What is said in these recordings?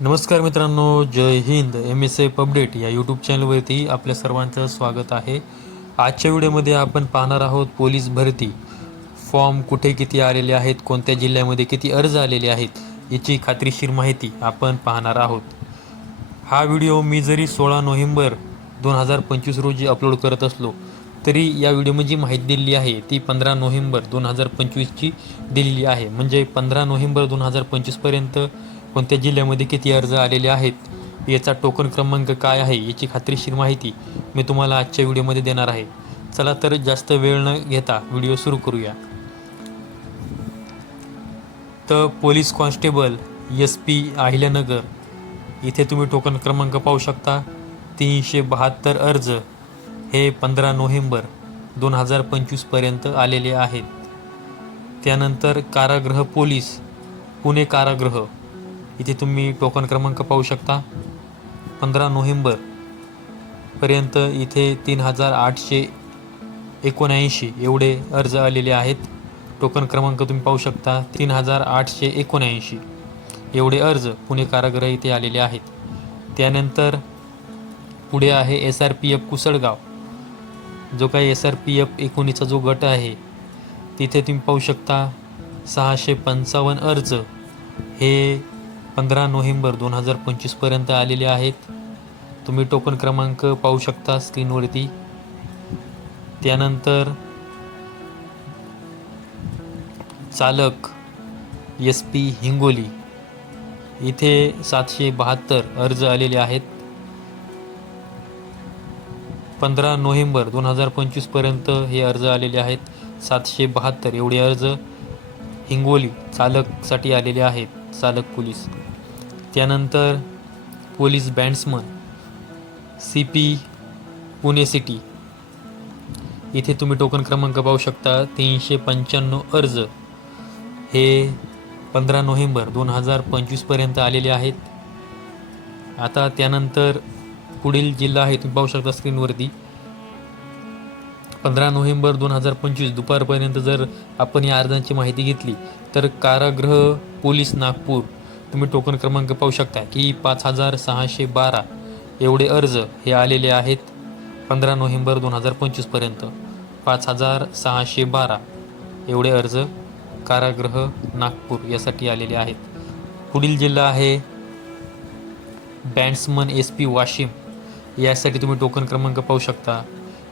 नमस्कार मित्रांनो जय Hind. M S F update या यूट्यूब चॅनलवरती आपल्या सर्वांचं स्वागत आहे. आजच्या व्हिडिओमध्ये आपण पाहणार आहोत पोलीस भरती. फॉर्म कुठे किती आलेले आहेत कोणत्या जिल्ह्यामध्ये किती अर्ज आलेले आहेत याची खात्रीशीर माहिती आपण पाहणार आहोत. हा व्हिडिओ मी जरी सोळा नोव्हेंबर दोन हजार पंचवीस रोजी अपलोड करत असलो तरी या व्हिडिओमध्ये जी माहिती दिलेली आहे ती पंधरा नोव्हेंबर दोन हजार पंचवीसची दिलेली आहे. म्हणजे पंधरा नोव्हेंबर दोन हजार पंचवीसपर्यंत कोणत्या जिल्ह्यामध्ये किती अर्ज आलेले आहेत याचा टोकन क्रमांक काय आहे याची खात्रीशीर माहिती मी तुम्हाला आजच्या व्हिडिओमध्ये देणार आहे. चला तर जास्त वेळ न घेता व्हिडिओ सुरू करूया. तर police constable S P Ahilyanagar इथे तुम्ही टोकन क्रमांक पाहू शकता. तीनशे बहात्तर अर्ज हे पंधरा नोव्हेंबर दोन हजार पंचवीसपर्यंत आलेले आहेत. त्यानंतर कारागृह पोलीस पुणे कारागृह. इथे तुम्ही टोकन क्रमांक पाहू शकता. पंधरा नोव्हेंबर पर्यंत इथे तीन हजार आठशे एकोणऐंशी एवढे अर्ज आलेले आहेत. टोकन क्रमांक तुम्ही पाहू शकता तीन हजार आठशे एकोणऐंशी एवढे अर्ज पुणे कारागृह इथे आलेले आहेत. त्यानंतर पुढे आहे S R P F Kusalgaon. जो काही एस आर पी एफ एकोणीचा जो गट आहे तिथे तुम्ही पाहू शकता सहाशे पंचावन्न अर्ज. हे पंधरा नोव्हेंबर दोन हजार पंचवीसपर्यंत आलेले आहेत. तुम्ही टोकन क्रमांक पाहू शकता स्क्रीनवरती त्यानंतर चालक एस पी हिंगोली. इथे सातशे बहात्तर अर्ज आलेले आहेत. पंधरा नोव्हेंबर दोन हजार पंचवीसपर्यंत हे अर्ज आलेले आहेत. सातशे बहात्तर एवढे अर्ज हिंगोली चालकसाठी आलेले आहेत. चालक पोलीस. त्यानंतर police bandsman C P Pune city. इथे तुम्ही टोकन क्रमांक पाहू शकता तीनशे पंच्याण्णव अर्ज. हे पंधरा नोव्हेंबर दोन हजार पंचवीसपर्यंत आलेले आहेत. आता त्यानंतर पुढील जिल्हा आहे तुम्ही पाहू शकता स्क्रीनवरती. पंधरा नोव्हेंबर दोन हजार पंचवीस दुपारपर्यंत जर आपण या अर्जांची माहिती घेतली तर कारागृह पोलीस नागपूर तुम्ही टोकन क्रमांक पाहू शकता की पाच हजार सहाशे बारा एवढे अर्ज हे आलेले आहेत पंधरा नोव्हेंबर दोन हजार पंचवीसपर्यंत पाच हजार सहाशे बारा एवढे अर्ज कारागृह नागपूर यासाठी आलेले आहेत. पुढील जिल्हा आहे बँड्समन एस पी वाशिम. यासाठी तुम्ही टोकन क्रमांक पाहू शकता.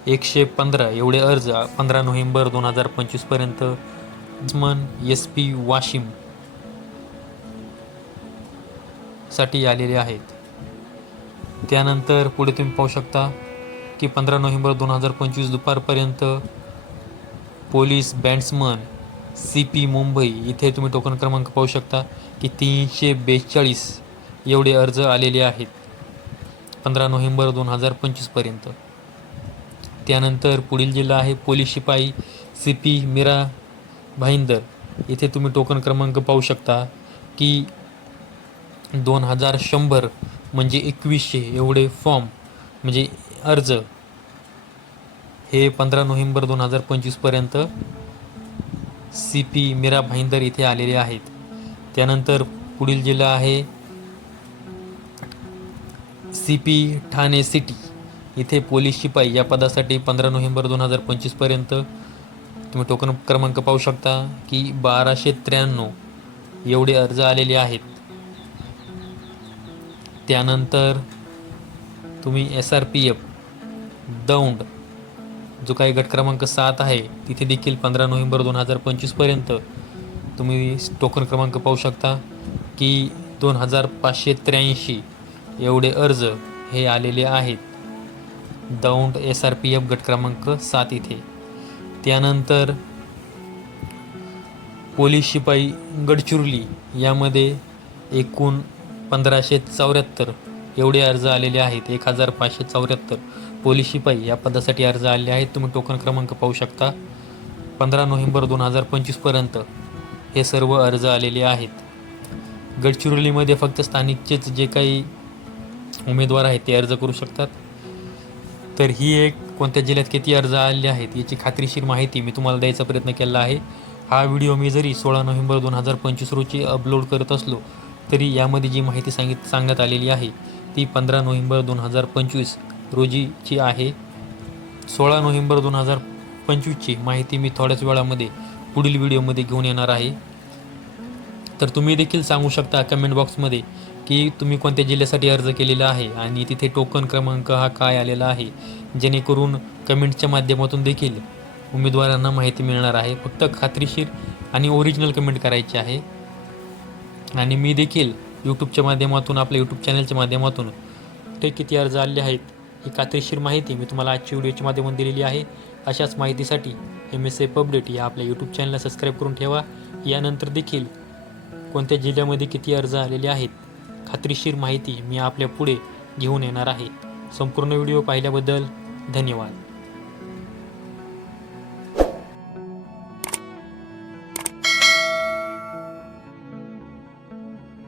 एकशे पंधरा एवढे अर्ज पंधरा नोव्हेंबर दोन हजार पंचवीसपर्यंत बॅट्समन एस पी वाशिम. साठी आलेले आहेत. त्यानंतर पुढे तुम्ही पाहू शकता की पंधरा नोव्हेंबर दोन हजार पंचवीस दुपारपर्यंत police bandsman C P Mumbai इथे तुम्ही टोकन क्रमांक पाहू शकता की तीनशे बेचाळीस एवढे अर्ज आलेले आहेत पंधरा नोव्हेंबर दोन हजार पंचवीसपर्यंत त्यानंतर पुढील जिल्हा आहे पोलीस शिपाई सी पी मीरा भाईंदर. इथे तुम्ही टोकन क्रमांक पाहू शकता की दोन हजार शंभर म्हणजे एकवीसशे एवढे फॉर्म म्हणजे अर्ज. हे पंधरा नोव्हेंबर दोन हजार पंचवीसपर्यंत सी पी मीरा भाईंदर इथे आलेले आहेत. त्यानंतर पुढील जिल्हा आहे सी पी ठाणे सिटी. इथे पोलीस शिपाई या पदासाठी पंधरा नोव्हेंबर दोन हजार पंचवीसपर्यंत तुम्ही टोकन क्रमांक पाहू शकता की बाराशे त्र्याण्णव एवढे अर्ज आलेले आहेत. त्यानंतर तुम्ही S R P F Daund जो काही गट क्रमांक सात आहे तिथे देखील पंधरा नोव्हेंबर दोन हजार पंचवीसपर्यंत तुम्ही टोकन क्रमांक पाहू शकता की दोन हजार पाचशे त्र्याऐंशी एवढे अर्ज हे आलेले आहेत. Daund S R P F गट क्रमांक सात इथे. त्यानंतर पोलीस शिपाई गडचिरोली यामध्ये एकूण पंधराशे चौऱ्याहत्तर एवढे अर्ज आलेले आहेत. एक हजार पाचशे चौऱ्याहत्तर पोलीस शिपाई या पदासाठी अर्ज आलेले आहेत. तुम्ही टोकन क्रमांक पाहू शकता. पंधरा नोव्हेंबर दोन हजार पंचवीसपर्यंत हे सर्व अर्ज आलेले आहेत. गडचिरोलीमध्ये फक्त स्थानिकचेच जे काही उमेदवार आहेत ते अर्ज करू शकतात. तर ही एक कोणत्या जिल्ह्यात किती अर्ज आलेले आहेत याची खात्रीशीर माहिती मी तुम्हाला द्यायचा प्रयत्न केला आहे. हा व्हिडिओ मी जरी सोळा नोव्हेंबर दोन हजार पंचवीस रोजी अपलोड करत असलो तरी यामध्ये जी माहिती सांगित सांगण्यात आलेली आहे ती पंधरा नोव्हेंबर दोन हजार पंचवीस रोजीची आहे. सोळा नोव्हेंबर दोन हजार पंचवीसची माहिती मी थोड्याच वेळामध्ये पुढील व्हिडिओमध्ये घेऊन येणार आहे. तर तुम्ही देखील सांगू शकता कमेंट बॉक्समध्ये की तुम्ही कोणत्या जिल्ह्यासाठी अर्ज केलेला आहे आणि तिथे टोकन क्रमांक हा काय आलेला आहे जेणेकरून कमेंटच्या माध्यमातून देखील उमेदवारांना माहिती मिळणार आहे. फक्त खात्रीशीर आणि ओरिजिनल कमेंट करायची आहे. आणि मी देखील यूट्यूबच्या माध्यमातून आपल्या यूट्यूब चॅनलच्या माध्यमातून ते किती अर्ज आले आहेत ही खात्रीशीर माहिती मी तुम्हाला आजच्या व्हिडिओच्या माध्यमातून दिलेली आहे. अशाच माहितीसाठी एम एस ए अपडेट या आपल्या यूट्यूब चॅनलला सबस्क्राईब करून ठेवा. यानंतर देखील कोणत्या जिल्ह्यामध्ये किती अर्ज आलेले आहेत खात्रीशीर माहिती मी आपल्या पुढे घेऊन येणार आहे. संपूर्ण व्हिडिओ पाहिल्याबद्दल धन्यवाद.